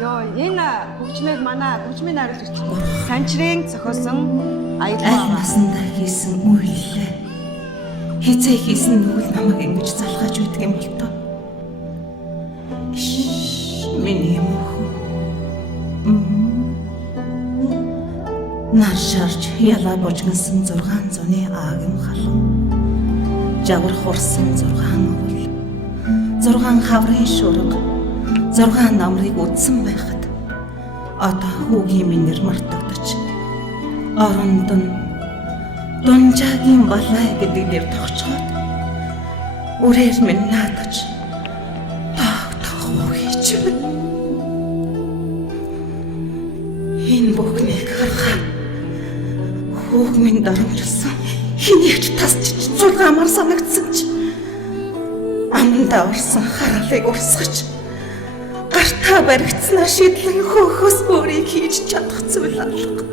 Йоо, энэ хөгжмийг манай хөгжмийн найруулагч Санчрын зохиосон аялал аль насандаа хийсэн үйлээ хизээ хийсэн нүгэл намайг ингэж залхаж үйдэг юм бол тоо. Миний мөхөө нар шарж ялаа божгонсон 600-ны аагим халуун жавар хурсан 6 уул 6 хаврын шураг 6 намрыг үдсэн байхад одоо хүүгийн минер мартагдаж оронд нь Дунжаагийн балай гэдэг нэр тогтцоод үрээр минь наадаж тоо хийж байна. Энэ бүхнийг харахад хүүг минь дарамжилсан хинийгч тасчиж зулгаамаар санагдсан ч амандаа орсон хараалыг урсгаж гартаа баригдсанаа шидлэн хөөхөөс өөрийг хийж чадах зүйл алга.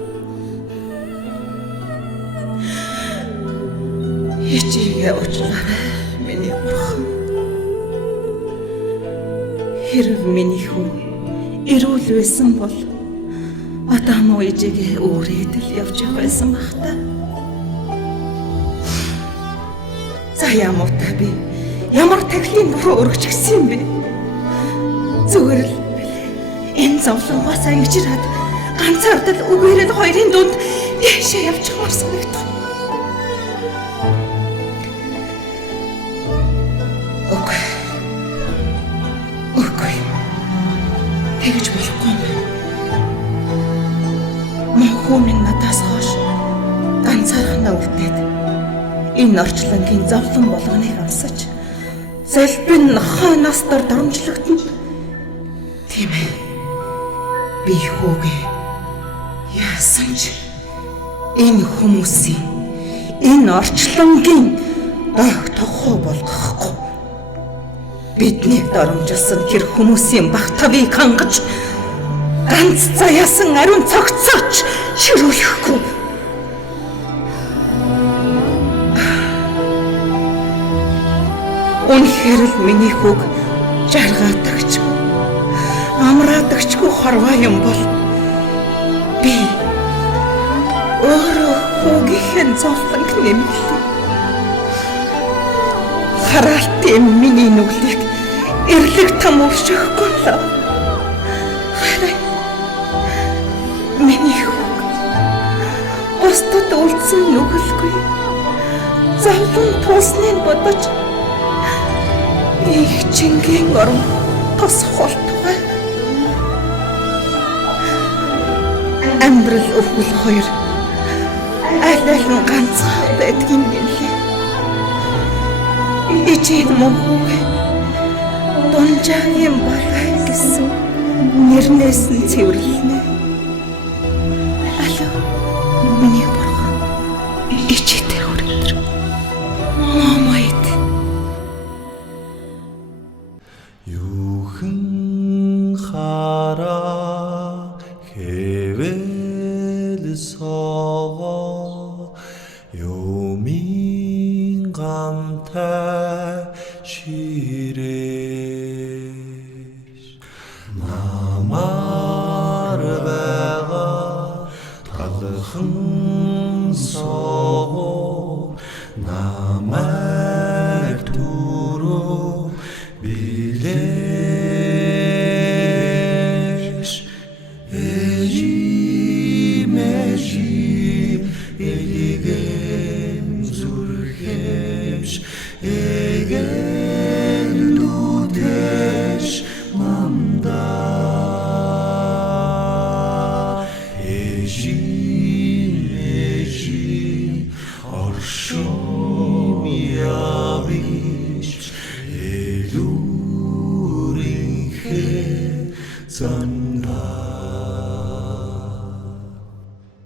Ичигээ уучлаарай миний бурхан. Хэрв миний хүү эрүүл байсан бол одоо муу ичигээ өөрөөд л явж байсан бах та. За ямуутай би ямар тахлын буруу өргөж гисэн юм бэ? Зүгээр л энэ зовлонгоос ангижраад ганцаардал үгээрэл хоёрын дунд яашаа явчихмаар санагдав. Тэгж болохгүй юм байна. Мөнхөө минь надаас хойш ганцаархнаа үлдээд энэ орчлонгийн зовлон болгоныг авсаж залбин нохооноос дормжлогдно. Тийм ээ. Би хүүгээ яасан ч энэ хүмүүсийн энэ орчлонгийн дог тохоо болгохгүй. Бидний дарамжилсан тэр хүмүүсийн бах тавыг хангаж ганц заяасан ариун цогцооч ширүүлэхгүй. Үнэхээр л миний хүүг жаргаадагчгүй амраадагчгүй хорвоо юм бол би өөрөө хүүгийнхэн зовлонг нэмэлээ. Хараалтын миний нүглийг эрлэг там уршихгүй л. Харин миний хүүг бусдад үлдсэн нүгэлгүй зовлон тусныг бодож их чингийн орон тос холтгой амьдрал өвгөл хоёр аль нь ганцхан байдгийн нэлээ. Ичээд мөнхөө Дунжаагийн балай гэсэн нэрнээс нь цэвэрлэнэ. Алло, миний бурхан. Ичээтэй хүрээдэр. Мамайд. Юухэн хараа хэвэл сого юмин гамтай ширэж намар байгаа талхан сого намар